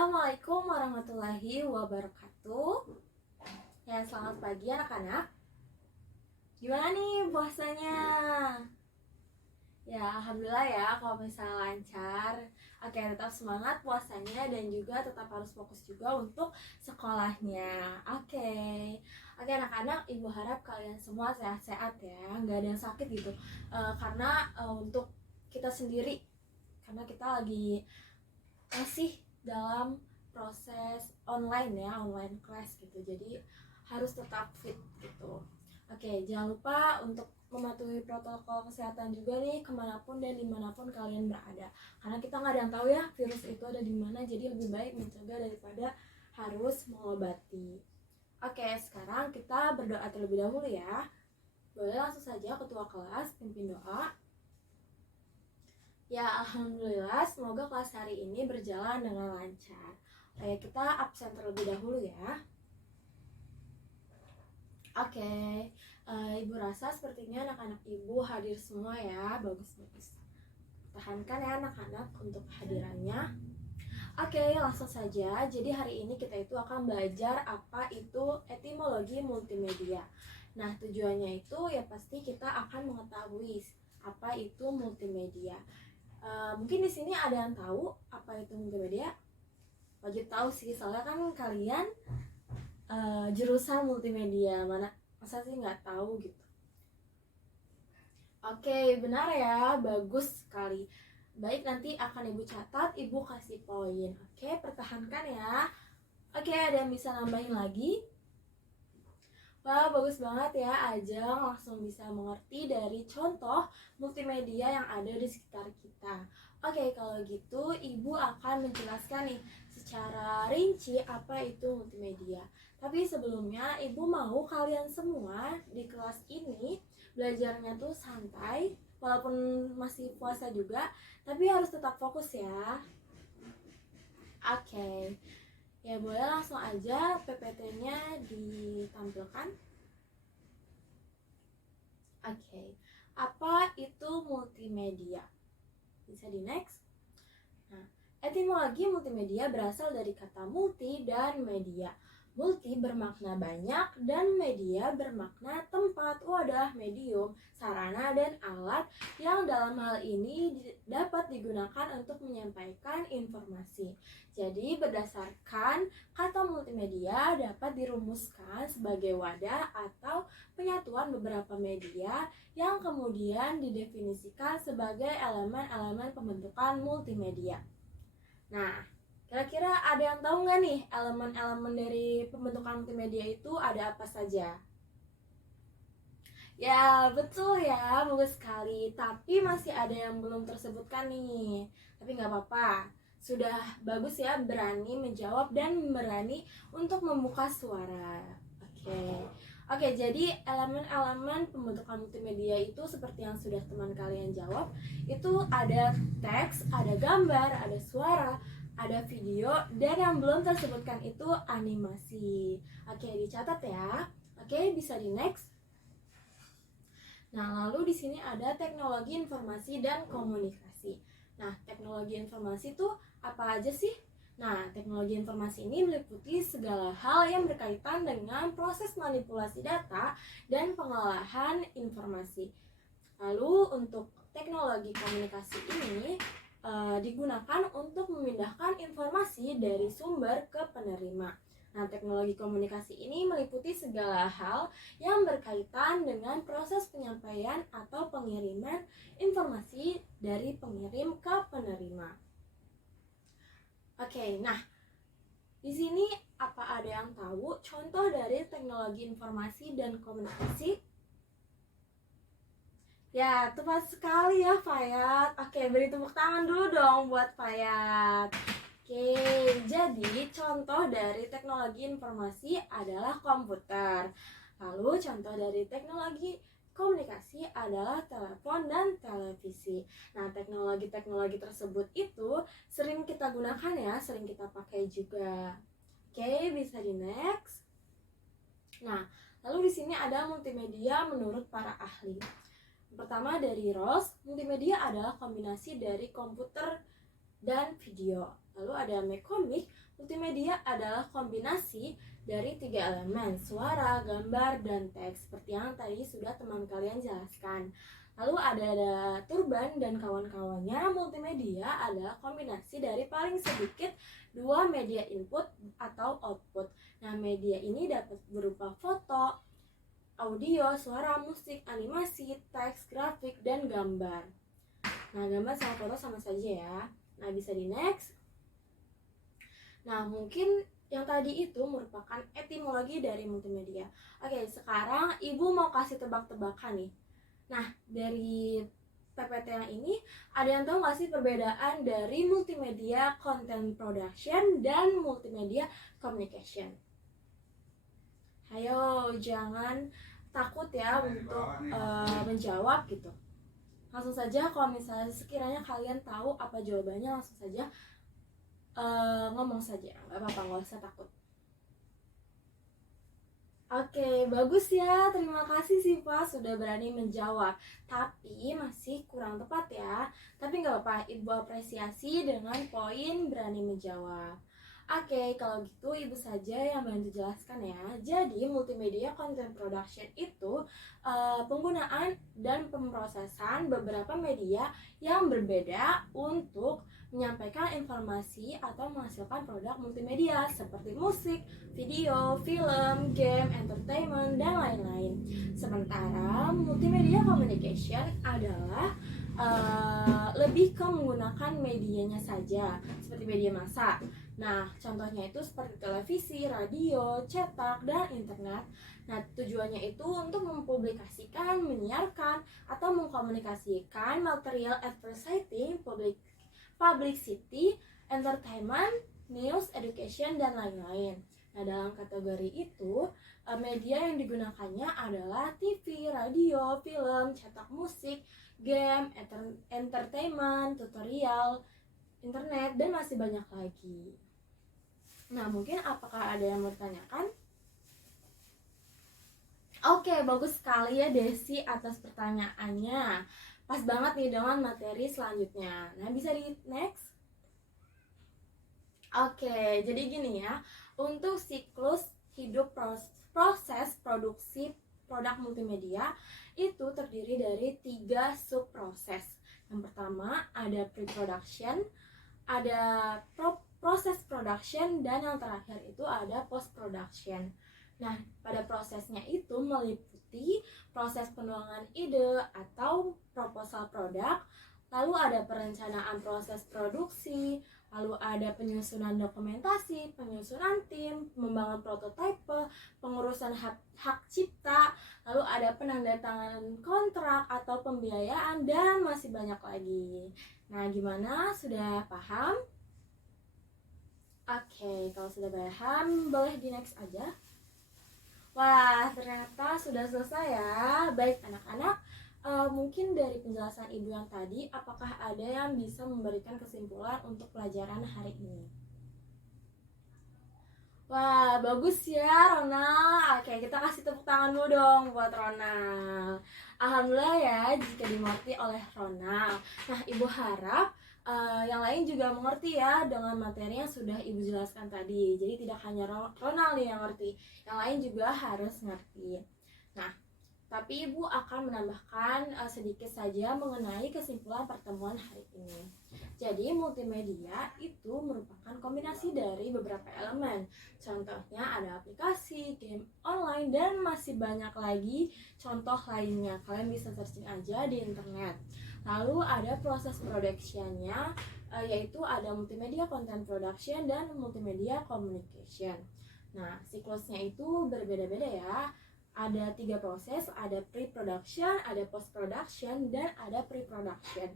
Assalamualaikum warahmatullahi wabarakatuh. Ya, selamat pagi anak-anak. Gimana nih puasanya? Ya, alhamdulillah ya kalau misalnya lancar. Oke, tetap semangat puasanya dan juga tetap harus fokus juga untuk sekolahnya. Oke anak-anak, ibu harap kalian semua sehat-sehat ya, nggak ada yang sakit gitu. Karena untuk kita sendiri, karena kita lagi masih dalam proses online ya, online class gitu, jadi harus tetap fit gitu. Oke, jangan lupa untuk mematuhi protokol kesehatan juga nih kemanapun dan dimanapun kalian berada, karena kita nggak ada yang tahu ya virus itu ada di mana, jadi lebih baik mencegah daripada harus mengobati. Oke, sekarang kita berdoa terlebih dahulu ya. Boleh langsung saja ketua kelas pimpin doa. Ya, alhamdulillah semoga kelas hari ini berjalan dengan lancar. Oke, kita absen terlebih dahulu ya. Oke, ibu rasa sepertinya anak-anak ibu hadir semua ya. Bagus-bagus. Tahankan ya anak-anak untuk kehadirannya. Oke, langsung saja. Jadi hari ini kita itu akan belajar apa itu etimologi multimedia. Nah, tujuannya itu ya pasti kita akan mengetahui apa itu multimedia. Mungkin di sini ada yang tahu apa itu multimedia? Wajib tahu sih, soalnya kan kalian jurusan multimedia, masa sih nggak tahu gitu. Oke, benar ya, bagus sekali. Baik, nanti akan ibu catat, ibu kasih poin. Oke, pertahankan ya. Oke, ada yang bisa nambahin lagi? Wah, bagus banget ya, Ajeng langsung bisa mengerti dari contoh multimedia yang ada di sekitar kita. Oke, kalau gitu ibu akan menjelaskan nih secara rinci apa itu multimedia. Tapi sebelumnya ibu mau kalian semua di kelas ini belajarnya tuh santai, walaupun masih puasa juga, tapi harus tetap fokus ya. Oke. Ya, boleh langsung aja PPT-nya ditampilkan. Oke. Apa itu multimedia? Bisa di next. Nah, etimologi multimedia berasal dari kata multi dan media. Multi bermakna banyak dan media bermakna tempat, wadah, medium, sarana, dan alat yang dalam hal ini dapat digunakan untuk menyampaikan informasi. Jadi berdasarkan kata multimedia dapat dirumuskan sebagai wadah atau penyatuan beberapa media yang kemudian didefinisikan sebagai elemen-elemen pembentukan multimedia. Nah, kira-kira ada yang tahu nggak nih elemen-elemen dari pembentukan multimedia itu ada apa saja? Ya, betul ya, bagus sekali. Tapi masih ada yang belum tersebutkan nih. Tapi nggak apa-apa. Sudah bagus ya, berani menjawab dan berani untuk membuka suara. Oke, jadi elemen-elemen pembentukan multimedia itu seperti yang sudah teman kalian jawab, itu ada teks, ada gambar, ada suara, ada video, dan yang belum tersebutkan itu animasi. Oke, dicatat ya. Oke, bisa di next. Nah, lalu di sini ada teknologi informasi dan komunikasi. Nah, teknologi informasi itu apa aja sih? Nah, teknologi informasi ini meliputi segala hal yang berkaitan dengan proses manipulasi data dan pengolahan informasi. Lalu untuk teknologi komunikasi ini digunakan untuk memindahkan informasi dari sumber ke penerima. Nah, teknologi komunikasi ini meliputi segala hal yang berkaitan dengan proses penyampaian atau pengiriman informasi dari pengirim ke penerima. Oke, nah di sini apa ada yang tahu contoh dari teknologi informasi dan komunikasi? Ya, tepat sekali ya Fayat. Oke, beri tepuk tangan dulu dong buat Fayat. Oke, jadi contoh dari teknologi informasi adalah komputer. Lalu contoh dari teknologi komunikasi adalah telepon dan televisi. Nah, teknologi-teknologi tersebut itu sering kita gunakan ya, sering kita pakai juga. Oke, bisa di next. Nah, lalu di sini ada multimedia menurut para ahli. Pertama dari Ross, multimedia adalah kombinasi dari komputer dan video. Lalu ada Mecomic, Multimedia adalah kombinasi dari 3 elemen, suara, gambar, dan teks, seperti yang tadi sudah teman kalian jelaskan. Lalu ada Turban dan kawan-kawannya. Multimedia adalah kombinasi dari paling sedikit 2 media input atau output. Nah, media ini dapat berupa foto, audio, suara, musik, animasi, teks, grafik, dan gambar. Nah, gambar sama foto sama saja ya. Nah, bisa di next. Nah, mungkin yang tadi itu merupakan etimologi dari multimedia. Oke, sekarang Ibu mau kasih tebak-tebakan nih. Nah, dari PPT yang ini, ada yang tahu nggak sih perbedaan dari multimedia content production dan multimedia communication? Ayo, jangan takut ya untuk menjawab gitu. Langsung saja, kalau misalnya sekiranya kalian tahu apa jawabannya, langsung saja ngomong saja, nggak apa-apa, nggak usah takut. Oke, bagus ya. Terima kasih Siva sudah berani menjawab. Tapi masih kurang tepat ya. Tapi nggak apa-apa, Ibu apresiasi dengan poin berani menjawab. Oke, kalau gitu Ibu saja yang bantu jelaskan ya. Jadi multimedia content production itu penggunaan dan pemrosesan beberapa media yang berbeda untuk menyampaikan informasi atau menghasilkan produk multimedia seperti musik, video, film, game, entertainment, dan lain-lain. Sementara multimedia communication adalah lebih ke menggunakan medianya saja, seperti media massa. Nah, contohnya itu seperti televisi, radio, cetak, dan internet. Nah, tujuannya itu untuk mempublikasikan, menyiarkan, atau mengkomunikasikan material advertising, publicity, entertainment, news, education, dan lain-lain. Nah, dalam kategori itu, media yang digunakannya adalah TV, radio, film, cetak musik, game, entertainment, tutorial, internet, dan masih banyak lagi. Nah, mungkin apakah ada yang mau ditanyakan? Oke, bagus sekali ya Desi atas pertanyaannya. Pas banget nih dengan materi selanjutnya. Nah, bisa di next. Oke, jadi gini ya. Untuk siklus hidup proses produksi produk multimedia itu terdiri dari 3 subproses. Yang pertama ada pre-production, ada proses production, dan yang terakhir itu ada post production. Nah, pada prosesnya itu meliputi proses penuangan ide atau proposal produk, lalu ada perencanaan proses produksi, lalu ada penyusunan dokumentasi, penyusunan tim, membangun prototipe, pengurusan hak cipta, lalu ada penandatanganan kontrak atau pembiayaan, dan masih banyak lagi. Nah, gimana? Sudah paham? Oke, kalau sudah paham, boleh di next aja. Wah, ternyata sudah selesai ya. Baik anak-anak, mungkin dari penjelasan Ibu yang tadi, apakah ada yang bisa memberikan kesimpulan untuk pelajaran hari ini? Wah, bagus ya Ronald. Oke, kita kasih tepuk tangan dulu dong buat Ronald. Alhamdulillah ya jika dimengerti oleh Ronald. Nah, Ibu harap yang lain juga mengerti ya dengan materi yang sudah Ibu jelaskan tadi. Jadi tidak hanya Ronald yang ngerti, yang lain juga harus ngerti. Nah, tapi Ibu akan menambahkan sedikit saja mengenai kesimpulan pertemuan hari ini. Jadi multimedia itu merupakan kombinasi dari beberapa elemen. Contohnya ada aplikasi, game online, dan masih banyak lagi contoh lainnya. Kalian bisa searching aja di internet. Lalu ada proses productionnya, yaitu ada multimedia content production dan multimedia communication. Nah, siklusnya itu berbeda-beda ya. Ada 3 proses, ada pre-production, ada post-production, dan ada pre-production.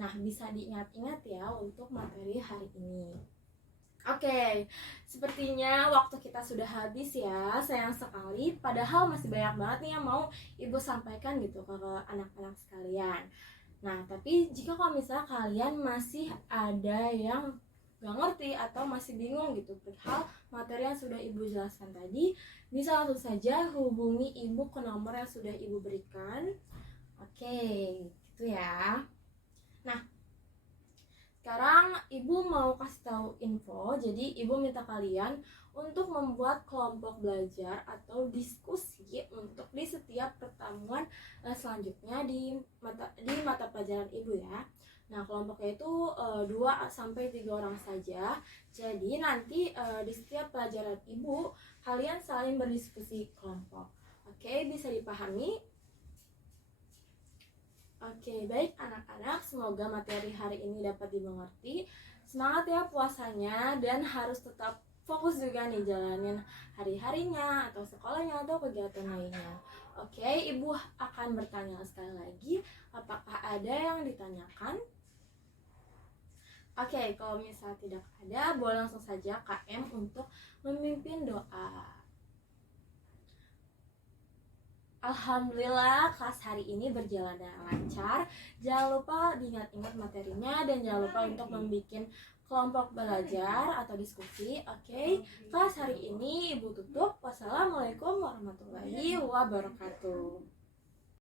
Nah, bisa diingat-ingat ya untuk materi hari ini. Oke, sepertinya waktu kita sudah habis ya, sayang sekali. Padahal masih banyak banget nih yang mau Ibu sampaikan gitu ke anak-anak sekalian. Nah, tapi jika kalau misalnya kalian masih ada yang gak ngerti atau masih bingung gitu perihal materi yang sudah Ibu jelaskan tadi, bisa langsung saja hubungi Ibu ke nomor yang sudah Ibu berikan. Oke, gitu ya. Nah, Sekarang Ibu mau kasih tahu info. Jadi Ibu minta kalian untuk membuat kelompok belajar atau diskusi untuk di setiap pertemuan selanjutnya di mata pelajaran Ibu ya. Nah, kelompoknya itu 2 sampai 3 orang saja. Jadi nanti di setiap pelajaran Ibu kalian saling berdiskusi kelompok. Oke, bisa dipahami? Oke, baik anak-anak, semoga materi hari ini dapat dimengerti. Semangat ya puasanya, dan harus tetap fokus juga nih jalanin hari-harinya atau sekolahnya atau kegiatan lainnya. Oke, Ibu akan bertanya sekali lagi, apakah ada yang ditanyakan? Oke, kalau misalnya tidak ada, boleh langsung saja KM untuk memimpin doa. Alhamdulillah kelas hari ini berjalan dengan lancar. Jangan lupa diingat-ingat materinya dan jangan lupa untuk membuat kelompok belajar atau diskusi. Oke, kelas hari ini Ibu tutup. Wassalamualaikum warahmatullahi wabarakatuh.